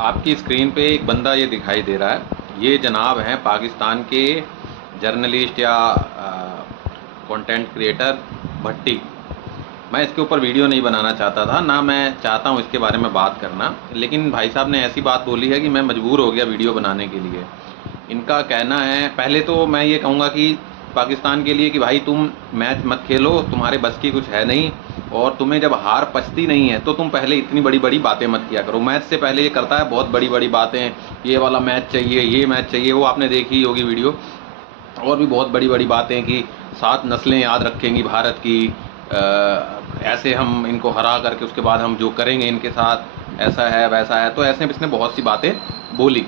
आपकी स्क्रीन पे एक बंदा ये दिखाई दे रहा है, ये जनाब हैं पाकिस्तान के जर्नलिस्ट या कंटेंट क्रिएटर भट्टी। मैं इसके ऊपर वीडियो नहीं बनाना चाहता था, ना मैं चाहता हूँ इसके बारे में बात करना, लेकिन भाई साहब ने ऐसी बात बोली है कि मैं मजबूर हो गया वीडियो बनाने के लिए। इनका कहना है, पहले तो मैं ये कहूँगा कि पाकिस्तान के लिए कि भाई तुम मैच मत खेलो, तुम्हारे बस की कुछ है नहीं, और तुम्हें जब हार पचती नहीं है तो तुम पहले इतनी बड़ी बड़ी बातें मत किया करो। मैच से पहले ये करता है बहुत बड़ी बड़ी बातें, ये वाला मैच चाहिए, ये मैच चाहिए, वो आपने देखी होगी वीडियो। और भी बहुत बड़ी बड़ी बातें कि 7 नस्लें याद रखेंगी भारत की, ऐसे हम इनको हरा करके उसके बाद हम जो करेंगे इनके साथ, ऐसा है वैसा है। तो ऐसे इसने बहुत सी बातें बोली।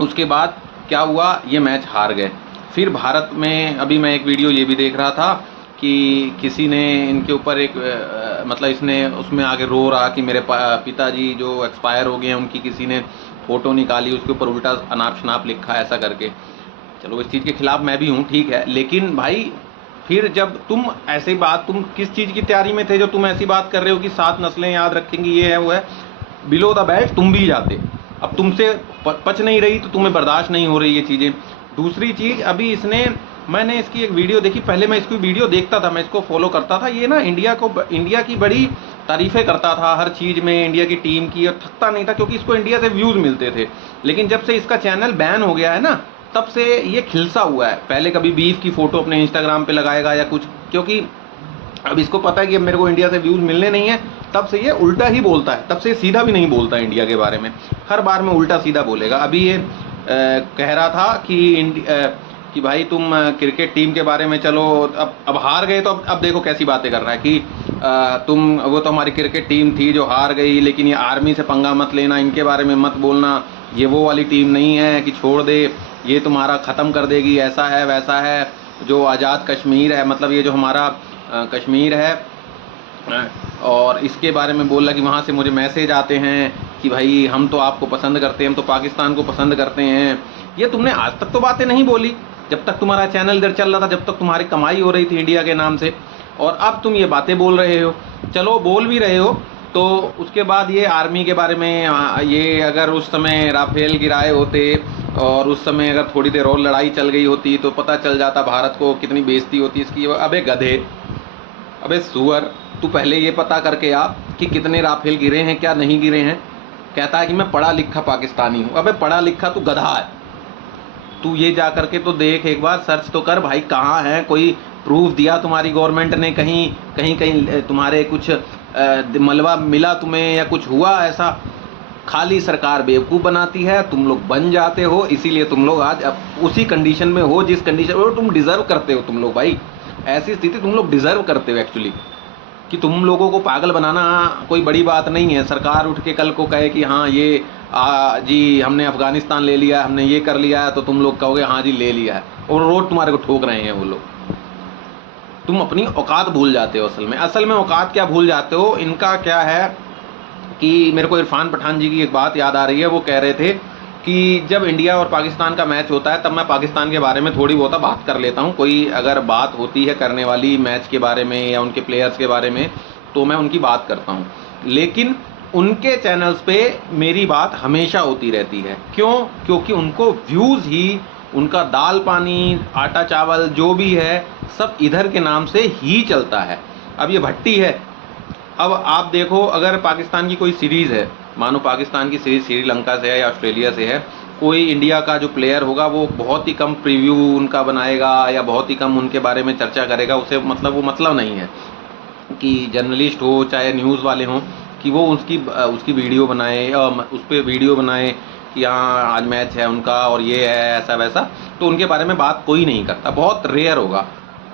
उसके बाद क्या हुआ, ये मैच हार गए। फिर भारत में अभी मैं एक वीडियो ये भी देख रहा था कि किसी ने इनके ऊपर एक मतलब इसने उसमें आगे रो रहा कि मेरे पिताजी जो एक्सपायर हो गए हैं उनकी किसी ने फ़ोटो निकाली, उसके ऊपर उल्टा अनाप शनाप लिखा ऐसा करके। चलो इस चीज़ के खिलाफ मैं भी हूँ, ठीक है, लेकिन भाई फिर जब तुम ऐसी बात, तुम किस चीज़ की तैयारी में थे जो तुम ऐसी बात कर रहे हो कि 7 नस्लें याद रखेंगी, ये है वो है। बिलो द बेल्ट तुम भी जाते, अब तुमसे पच नहीं रही तो तुम्हें बर्दाश्त नहीं हो रही ये चीज़ें। दूसरी चीज़, अभी इसने, मैंने इसकी एक वीडियो देखी, पहले मैं इसकी वीडियो देखता था, मैं इसको फॉलो करता था, ये ना इंडिया की बड़ी तारीफ़ें करता था हर चीज़ में, इंडिया की टीम की, और थकता नहीं था क्योंकि इसको इंडिया से व्यूज़ मिलते थे। लेकिन जब से इसका चैनल बैन हो गया है ना, तब से ये खिलसा हुआ है। पहले कभी बीफ की फ़ोटो अपने इंस्टाग्राम पे लगाएगा या कुछ, क्योंकि अब इसको पता है कि अब मेरे को इंडिया से व्यूज़ मिलने नहीं है, तब से ये उल्टा ही बोलता है, तब से सीधा भी नहीं बोलता इंडिया के बारे में, हर बार में उल्टा सीधा बोलेगा। अभी ये कह रहा था कि भाई तुम क्रिकेट टीम के बारे में चलो, अब हार गए तो अब देखो कैसी बातें कर रहा है कि वो तो हमारी क्रिकेट टीम थी जो हार गई, लेकिन ये आर्मी से पंगा मत लेना, इनके बारे में मत बोलना, ये वो वाली टीम नहीं है कि छोड़ दे, ये तुम्हारा ख़त्म कर देगी, ऐसा है वैसा है। जो आज़ाद कश्मीर है, मतलब ये जो हमारा कश्मीर है, और इसके बारे में बोला कि वहाँ से मुझे मैसेज आते हैं कि भाई हम तो आपको पसंद करते हैं, हम तो पाकिस्तान को पसंद करते हैं। ये तुमने आज तक तो बातें नहीं बोली जब तक तुम्हारा चैनल इधर चल रहा था, जब तक तुम्हारी कमाई हो रही थी इंडिया के नाम से, और अब तुम ये बातें बोल रहे हो। चलो बोल भी रहे हो तो उसके बाद ये आर्मी के बारे में, ये अगर उस समय राफेल गिराए होते और उस समय अगर थोड़ी देर और लड़ाई चल गई होती तो पता चल जाता भारत को, कितनी बेइज्जती होती इसकी। अबे गधे, अबे सुअर, तू पहले ये पता करके आ कि कितने राफेल गिरे हैं, क्या नहीं गिरे हैं। कहता है कि मैं पढ़ा लिखा पाकिस्तानी हूँ। अबे पढ़ा लिखा तू गधा है, तू ये जा करके तो देख, एक बार सर्च तो कर भाई, कहाँ है, कोई प्रूफ दिया तुम्हारी गवर्नमेंट ने, कहीं कहीं कहीं तुम्हारे कुछ मलबा मिला तुम्हें या कुछ हुआ ऐसा? खाली सरकार बेवकूफ़ बनाती है, तुम लोग बन जाते हो, इसीलिए तुम लोग आज अब उसी कंडीशन में हो जिस कंडीशन में तुम डिज़र्व करते हो। तुम लोग भाई ऐसी स्थिति तुम लोग डिज़र्व करते हो एक्चुअली, कि तुम लोगों को पागल बनाना कोई बड़ी बात नहीं है। सरकार उठ के कल को कहे कि हाँ ये जी हमने अफ़गानिस्तान ले लिया, हमने ये कर लिया है, तो तुम लोग कहोगे हाँ जी ले लिया है, और रोड तुम्हारे को ठोक रहे हैं वो लोग। तुम अपनी औकात भूल जाते हो। असल में औकात क्या भूल जाते हो, इनका क्या है कि मेरे को इरफान पठान जी की एक बात याद आ रही है। वो कह रहे थे कि जब इंडिया और पाकिस्तान का मैच होता है तब मैं पाकिस्तान के बारे में थोड़ी बहुत बात कर लेता हूँ, कोई अगर बात होती है करने वाली मैच के बारे में या उनके प्लेयर्स के बारे में तो मैं उनकी बात करता हूँ, लेकिन उनके चैनल्स पे मेरी बात हमेशा होती रहती है। क्यों? क्योंकि उनको व्यूज़ ही, उनका दाल पानी आटा चावल जो भी है सब इधर के नाम से ही चलता है। अब ये भट्टी है, अब आप देखो अगर पाकिस्तान की कोई सीरीज़ है, मानो पाकिस्तान की सीरीज़ श्रीलंका से है या ऑस्ट्रेलिया से है, कोई इंडिया का जो प्लेयर होगा वो बहुत ही कम प्रीव्यू उनका बनाएगा या बहुत ही कम उनके बारे में चर्चा करेगा। उसे मतलब वो मतलब नहीं है कि जर्नलिस्ट हो चाहे न्यूज़ वाले हों कि वो उसकी वीडियो बनाए, उस पर वीडियो बनाए कि हाँ आज मैच है उनका और ये है ऐसा वैसा, तो उनके बारे में बात कोई नहीं करता, बहुत रेयर होगा,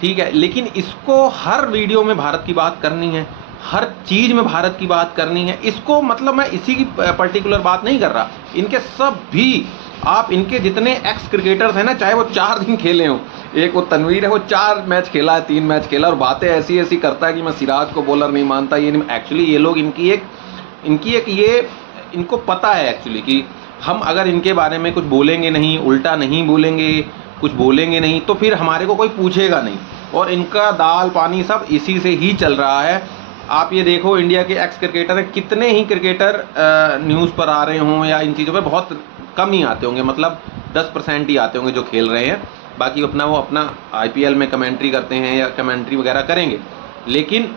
ठीक है। लेकिन इसको हर वीडियो में भारत की बात करनी है, हर चीज़ में भारत की बात करनी है इसको। मतलब मैं इसी की पर्टिकुलर बात नहीं कर रहा, इनके सब भी, आप इनके जितने एक्स क्रिकेटर्स हैं ना, चाहे वो 4 दिन खेले हों, एक वो तनवीर है वो 4 मैच खेला है, 3 मैच खेला, और बातें ऐसी ऐसी करता है कि मैं सिराज को बॉलर नहीं मानता, ये नहीं। एक्चुअली ये लोग इनकी एक ये इनको पता है एक्चुअली कि हम अगर इनके बारे में कुछ बोलेंगे नहीं, उल्टा नहीं बोलेंगे, कुछ बोलेंगे नहीं, तो फिर हमारे को कोई पूछेगा नहीं, और इनका दाल पानी सब इसी से ही चल रहा है। आप ये देखो इंडिया के एक्स क्रिकेटर हैं, कितने ही क्रिकेटर न्यूज़ पर आ रहे हों या इन चीज़ों पे बहुत कम ही आते होंगे, मतलब 10% ही आते होंगे जो खेल रहे हैं, बाकी वो अपना IPL में कमेंट्री करते हैं या कमेंट्री वगैरह करेंगे। लेकिन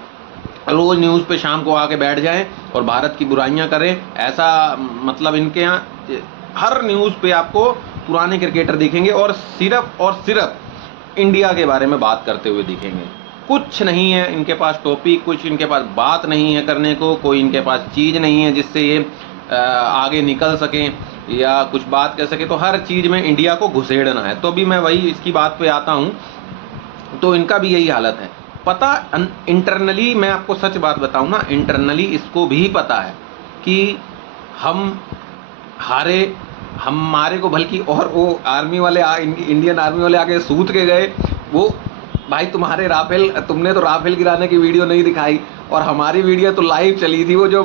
रोज़ न्यूज़ पे शाम को आके बैठ जाएं और भारत की बुराइयां करें, ऐसा मतलब इनके यहाँ हर न्यूज़ पे आपको पुराने क्रिकेटर दिखेंगे और सिर्फ इंडिया के बारे में बात करते हुए दिखेंगे। कुछ नहीं है इनके पास टॉपिक, कुछ इनके पास बात नहीं है करने को, कोई इनके पास चीज़ नहीं है जिससे ये आगे निकल सकें या कुछ बात कर सके। तो हर चीज़ में इंडिया को घुसेड़ना है। तो भी मैं वही इसकी बात पे आता हूँ, तो इनका भी यही हालत है। पता इंटरनली, मैं आपको सच बात बताऊँ ना, इंटरनली इसको भी पता है कि हम हारे, हमारे को बल्कि और वो आर्मी वाले इंडियन आर्मी वाले आके सूत के गए। वो भाई तुमने तो राफेल गिराने की वीडियो नहीं दिखाई और हमारी वीडियो तो लाइव चली थी। वो जो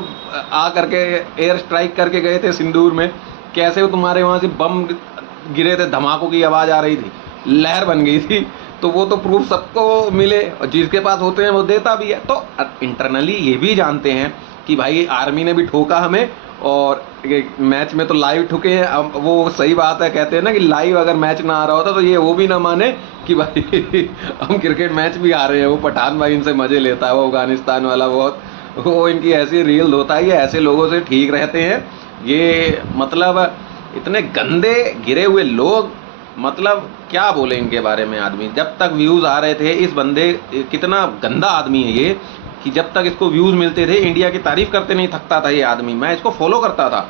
आ करके एयर स्ट्राइक करके गए थे सिंदूर में, कैसे वो तुम्हारे वहाँ से बम गिरे थे, धमाकों की आवाज़ आ रही थी, लहर बन गई थी। तो वो तो प्रूफ सबको मिले और जिसके पास होते हैं वो देता भी है। तो इंटरनली ये भी जानते हैं कि भाई आर्मी ने भी ठोका हमें और मैच में तो लाइव ठुके हैं। अब वो सही बात है, कहते हैं ना कि लाइव अगर मैच ना आ रहा होता तो ये वो भी ना माने कि भाई हम क्रिकेट मैच भी आ रहे हैं। वो पठान भाई इनसे मज़े लेता है, वो अफगानिस्तान वाला, बहुत वो इनकी ऐसी रील होता है। ये ऐसे लोगों से ठीक रहते हैं। ये मतलब इतने गंदे गिरे हुए लोग, मतलब क्या बोले इनके बारे में आदमी। जब तक व्यूज़ आ रहे थे, इस बंदे कितना गंदा आदमी है ये, कि जब तक इसको व्यूज़ मिलते थे इंडिया की तारीफ़ करते नहीं थकता था ये आदमी। मैं इसको फॉलो करता था,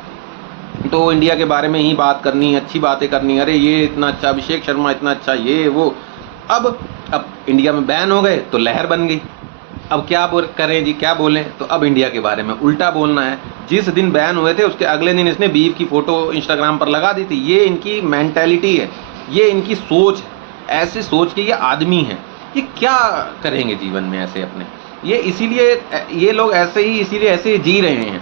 तो इंडिया के बारे में ही बात करनी, अच्छी बातें करनी, अरे ये इतना अच्छा, अभिषेक शर्मा इतना अच्छा, ये वो। अब इंडिया में बैन हो गए तो लहर बन गई। अब क्या करें जी, क्या बोलें। तो अब इंडिया के बारे में उल्टा बोलना है। जिस दिन बैन हुए थे उसके अगले दिन इसने बीफ की फ़ोटो इंस्टाग्राम पर लगा दी थी। ये इनकी मैंटेलिटी है, ये इनकी सोच है। ऐसे सोच के ये आदमी हैं, ये क्या करेंगे जीवन में ऐसे अपने। ये इसीलिए ये लोग ऐसे ही इसीलिए ऐसे जी रहे हैं।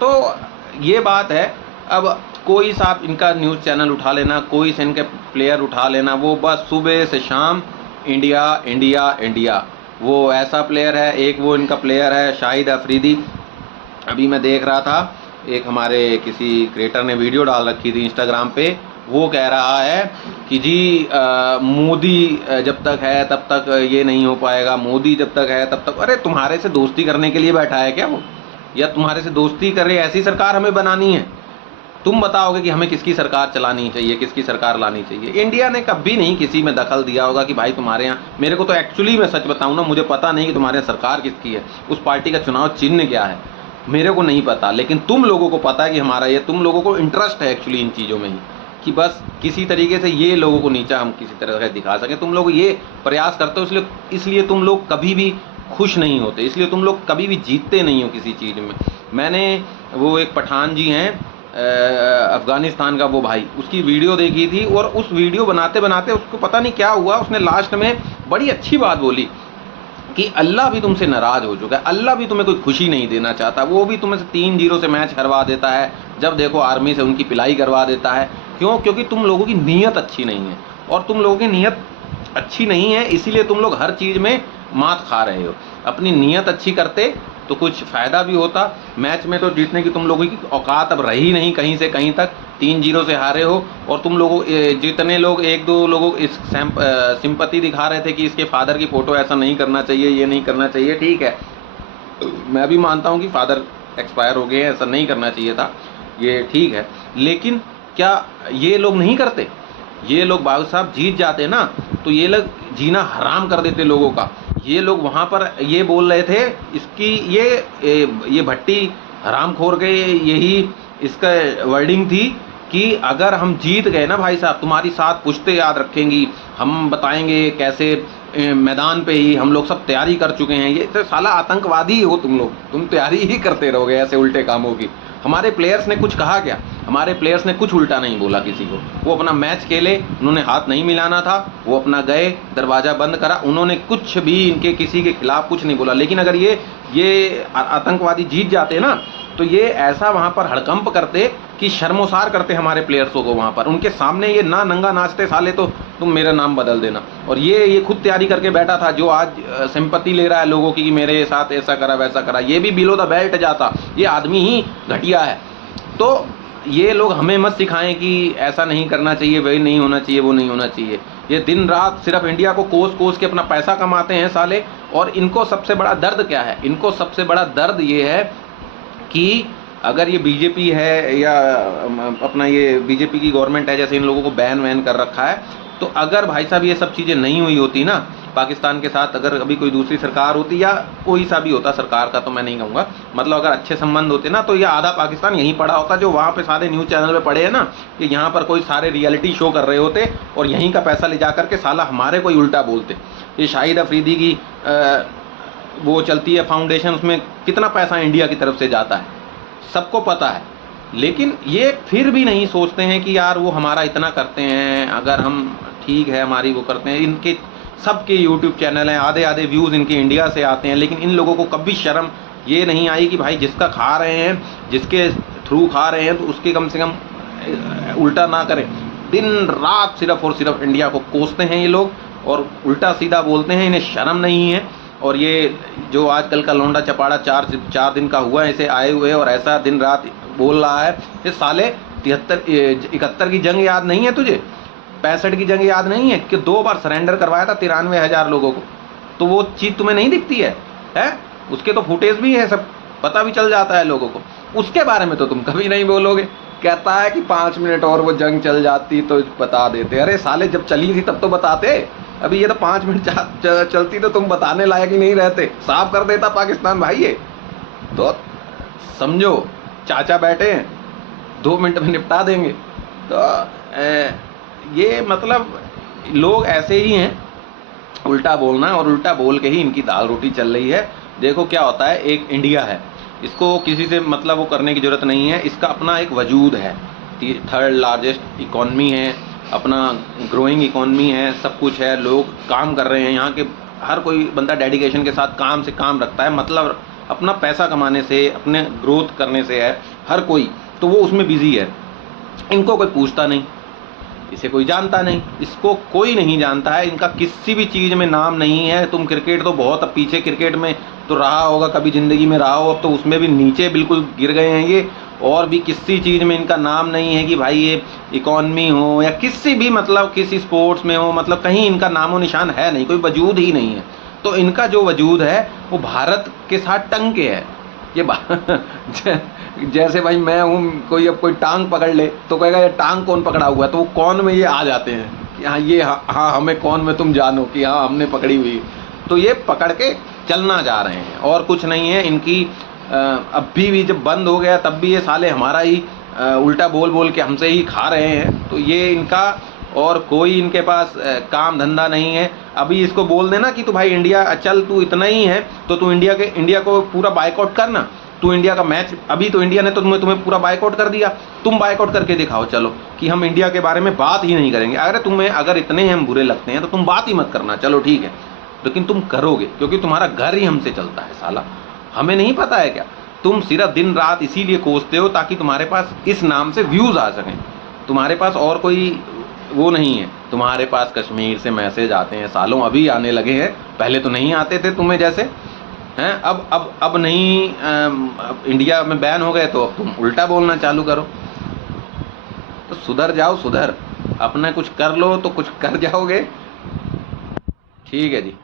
तो ये बात है। अब कोई सा इनका न्यूज़ चैनल उठा लेना, कोई से इनके प्लेयर उठा लेना, वो बस सुबह से शाम इंडिया इंडिया इंडिया। वो ऐसा प्लेयर है, एक वो इनका प्लेयर है शाहिद अफरीदी। अभी मैं देख रहा था, एक हमारे किसी क्रिएटर ने वीडियो डाल रखी थी इंस्टाग्राम पे। वो कह रहा है कि जी मोदी जब तक है तब तक ये नहीं हो पाएगा, मोदी जब तक है तब तक। अरे तुम्हारे से दोस्ती करने के लिए बैठा है क्या वो, या तुम्हारे से दोस्ती करे ऐसी सरकार हमें बनानी है? तुम बताओगे कि हमें किसकी सरकार चलानी चाहिए, किसकी सरकार लानी चाहिए। इंडिया ने कभी नहीं किसी में दखल दिया होगा कि भाई तुम्हारे यहाँ, मेरे को तो एक्चुअली मैं सच बताऊँ ना, मुझे पता नहीं कि तुम्हारे यहाँ सरकार किसकी है, उस पार्टी का चुनाव चिन्ह क्या है, मेरे को नहीं पता। लेकिन तुम लोगों को पता है कि हमारा ये, तुम लोगों को इंटरेस्ट है एक्चुअली इन चीज़ों में ही, कि बस किसी तरीके से ये लोगों को नीचा हम किसी तरह से दिखा सकें। तुम लोग ये प्रयास करते हो, इसलिए तुम लोग कभी भी खुश नहीं होते, इसलिए तुम लोग कभी भी जीतते नहीं हो किसी चीज़ में। मैंने वो एक पठान जी हैं अफ़गानिस्तान का, वो भाई, उसकी वीडियो देखी थी और उस वीडियो बनाते बनाते उसको पता नहीं क्या हुआ, उसने लास्ट में बड़ी अच्छी बात बोली कि अल्लाह भी तुमसे नाराज़ हो चुका है, अल्लाह भी तुम्हें कोई खुशी नहीं देना चाहता, वो भी तुम्हें से 3-0 से मैच हरवा देता है, जब देखो आर्मी से उनकी पिलाई करवा देता है। क्यों? क्योंकि तुम लोगों की नीयत अच्छी नहीं है, और तुम लोगों की नीयत अच्छी नहीं है इसीलिए तुम लोग हर चीज़ में मात खा रहे हो। अपनी नीयत अच्छी करते तो कुछ फ़ायदा भी होता। मैच में तो जीतने की तुम लोगों की औकात अब रही नहीं, कहीं से कहीं तक 3-0 से हारे हो। और तुम लोगों, जितने लोग, 1-2 लोगों इस सिंपैथी दिखा रहे थे कि इसके फादर की फ़ोटो ऐसा नहीं करना चाहिए, ये नहीं करना चाहिए, ठीक है, मैं भी मानता हूँ कि फादर एक्सपायर हो गए हैं, ऐसा नहीं करना चाहिए था, ये ठीक है। लेकिन क्या ये लोग नहीं करते? ये लोग बाबू साहब जीत जाते ना तो ये लोग जीना हराम कर देते लोगों का। ये लोग वहाँ पर ये बोल रहे थे, इसकी ये भट्टी हरामखोर के यही इसका वर्डिंग थी कि अगर हम जीत गए ना भाई साहब, तुम्हारी 7 पुश्तें याद रखेंगी, हम बताएंगे कैसे मैदान पे ही हम लोग सब तैयारी कर चुके हैं। ये तो साला आतंकवादी हो तुम लोग, तुम तैयारी ही करते रहोगे ऐसे उल्टे कामों की। हमारे प्लेयर्स ने कुछ कहा क्या? हमारे प्लेयर्स ने कुछ उल्टा नहीं बोला किसी को। वो अपना मैच खेले, उन्होंने हाथ नहीं मिलाना था, वो अपना गए, दरवाज़ा बंद करा, उन्होंने कुछ भी इनके किसी के खिलाफ कुछ नहीं बोला। लेकिन अगर ये आतंकवादी जीत जाते ना तो ये ऐसा वहाँ पर हड़कंप करते कि शर्मोसार करते हमारे प्लेयर्सों को वहाँ पर, उनके सामने ये ना नंगा नाचते साले तो तुम मेरा नाम बदल देना। और ये खुद तैयारी करके बैठा था, जो आज सिंपैथी ले रहा है लोगों की कि मेरे साथ ऐसा करा वैसा करा, ये भी बिलो द बेल्ट जाता, ये आदमी ही घटिया है। तो ये लोग हमें मत सिखाएं कि ऐसा नहीं करना चाहिए, वही नहीं होना चाहिए, वो नहीं होना चाहिए। ये दिन रात सिर्फ इंडिया को कोस कोस के अपना पैसा कमाते हैं साले। और इनको सबसे बड़ा दर्द क्या है? इनको सबसे बड़ा दर्द ये है कि अगर ये बीजेपी है या अपना ये बीजेपी की गवर्नमेंट है, जैसे इन लोगों को बैन वैन कर रखा है, तो अगर भाई साहब ये सब चीज़ें नहीं हुई होती ना पाकिस्तान के साथ, अगर अभी कोई दूसरी सरकार होती या कोई सा भी होता, सरकार का तो मैं नहीं कहूँगा, मतलब अगर अच्छे संबंध होते ना, तो ये आधा पाकिस्तान यहीं पड़ा होता, जो वहाँ पे सारे न्यूज़ चैनल पे पड़े हैं ना, कि यहाँ पर कोई सारे रियलिटी शो कर रहे होते और यहीं का पैसा ले जा करके साला हमारे कोई उल्टा बोलते। ये शाहिद अफरीदी की वो चलती है फाउंडेशन, उसमें कितना पैसा इंडिया की तरफ से जाता है सबको पता है। लेकिन ये फिर भी नहीं सोचते हैं कि यार वो हमारा इतना करते हैं, अगर हम ठीक है हमारी वो करते हैं। इनके सबके यूट्यूब चैनल हैं, आधे आधे व्यूज़ इनके इंडिया से आते हैं, लेकिन इन लोगों को कभी शर्म ये नहीं आई कि भाई जिसका खा रहे हैं, जिसके थ्रू खा रहे हैं, तो उसके कम से कम उल्टा ना करें। दिन रात सिर्फ और सिर्फ इंडिया को कोसते हैं ये लोग और उल्टा सीधा बोलते हैं, इन्हें शर्म नहीं है। और ये जो आजकल का लौंडा चपाड़ा 4 दिन का हुआ है इसे आए हुए और ऐसा दिन रात बोल रहा है, ये साले 71 की जंग याद नहीं है तुझे? 65 की जंग याद नहीं है कि 2 बार सरेंडर करवाया था 93,000 लोगों को? तो वो चीज़ तुम्हें नहीं दिखती है? उसके तो फुटेज भी है, सब पता भी चल जाता है लोगों को। उसके बारे में तो तुम कभी नहीं बोलोगे। कहता है कि 5 मिनट और वो जंग चल जाती तो बता देते। अरे साले जब चली थी तब तो बताते, अभी ये तो 5 मिनट चलती तो तुम बताने लायक ही नहीं रहते, साफ कर देता पाकिस्तान भाई। ये तो समझो चाचा बैठे हैं 2 मिनट में निपटा देंगे। तो ये मतलब लोग ऐसे ही हैं, उल्टा बोलना और उल्टा बोल के ही इनकी दाल रोटी चल रही है। देखो क्या होता है, एक इंडिया है, इसको किसी से मतलब वो करने की ज़रूरत नहीं है, इसका अपना एक वजूद है, 3rd लार्जेस्ट इकॉनमी है, अपना ग्रोइंग इकॉनमी है, सब कुछ है, लोग काम कर रहे हैं, यहाँ के हर कोई बंदा डेडिकेशन के साथ काम से काम रखता है, मतलब अपना पैसा कमाने से, अपने ग्रोथ करने से है हर कोई, तो वो उसमें बिजी है। इनको कोई पूछता नहीं, इसे कोई जानता नहीं, इसको कोई नहीं जानता है, इनका किसी भी चीज़ में नाम नहीं है। तुम क्रिकेट तो बहुत अब पीछे क्रिकेट में तो रहा होगा, कभी ज़िंदगी में रहा हो, अब तो उसमें भी नीचे बिल्कुल गिर गए हैं ये। और भी किसी चीज़ में इनका नाम नहीं है कि भाई ये इकॉनमी हो या किसी भी मतलब किसी स्पोर्ट्स में हो, मतलब कहीं इनका नामो निशान है नहीं, कोई वजूद ही नहीं है। तो इनका जो वजूद है वो भारत के साथ टंग के है। ये जैसे भाई मैं हूँ, कोई अब कोई टांग पकड़ ले तो कहेगा ये टांग कौन पकड़ा हुआ है, तो वो कौन में ये आ जाते हैं कि हाँ ये हाँ हमें कौन में तुम जानो कि हाँ हमने पकड़ी हुई। तो ये पकड़ के चलना जा रहे हैं और कुछ नहीं है इनकी। अभी भी जब बंद हो गया तब भी ये साले हमारा ही उल्टा बोल बोल के हमसे ही खा रहे हैं। तो ये इनका और कोई इनके पास काम धंधा नहीं है। अभी इसको बोल देना कि तू भाई इंडिया चल, तू इतना ही है तो तू इंडिया को पूरा बायकॉट करना, तू इंडिया का मैच, अभी तो इंडिया ने तो तुम्हें पूरा बायकॉट कर दिया, तुम बायकॉट करके दिखाओ चलो कि हम इंडिया के बारे में बात ही नहीं करेंगे। अगर इतने हम बुरे लगते हैं तो तुम बात ही मत करना, चलो ठीक है, लेकिन तुम करोगे क्योंकि तुम्हारा घर ही हमसे चलता है साला, हमें नहीं पता है क्या? तुम सिर्फ दिन रात इसीलिए कोसते हो ताकि तुम्हारे पास इस नाम से व्यूज़ आ सकें, तुम्हारे पास और कोई वो नहीं है। तुम्हारे पास कश्मीर से मैसेज आते हैं सालों, अभी आने लगे हैं, पहले तो नहीं आते थे तुम्हें जैसे हैं। अब नहीं इंडिया में बैन हो गए तो अब तुम उल्टा बोलना चालू करो। तो सुधर जाओ, सुधर, अपना कुछ कर लो तो कुछ कर जाओगे। ठीक है जी।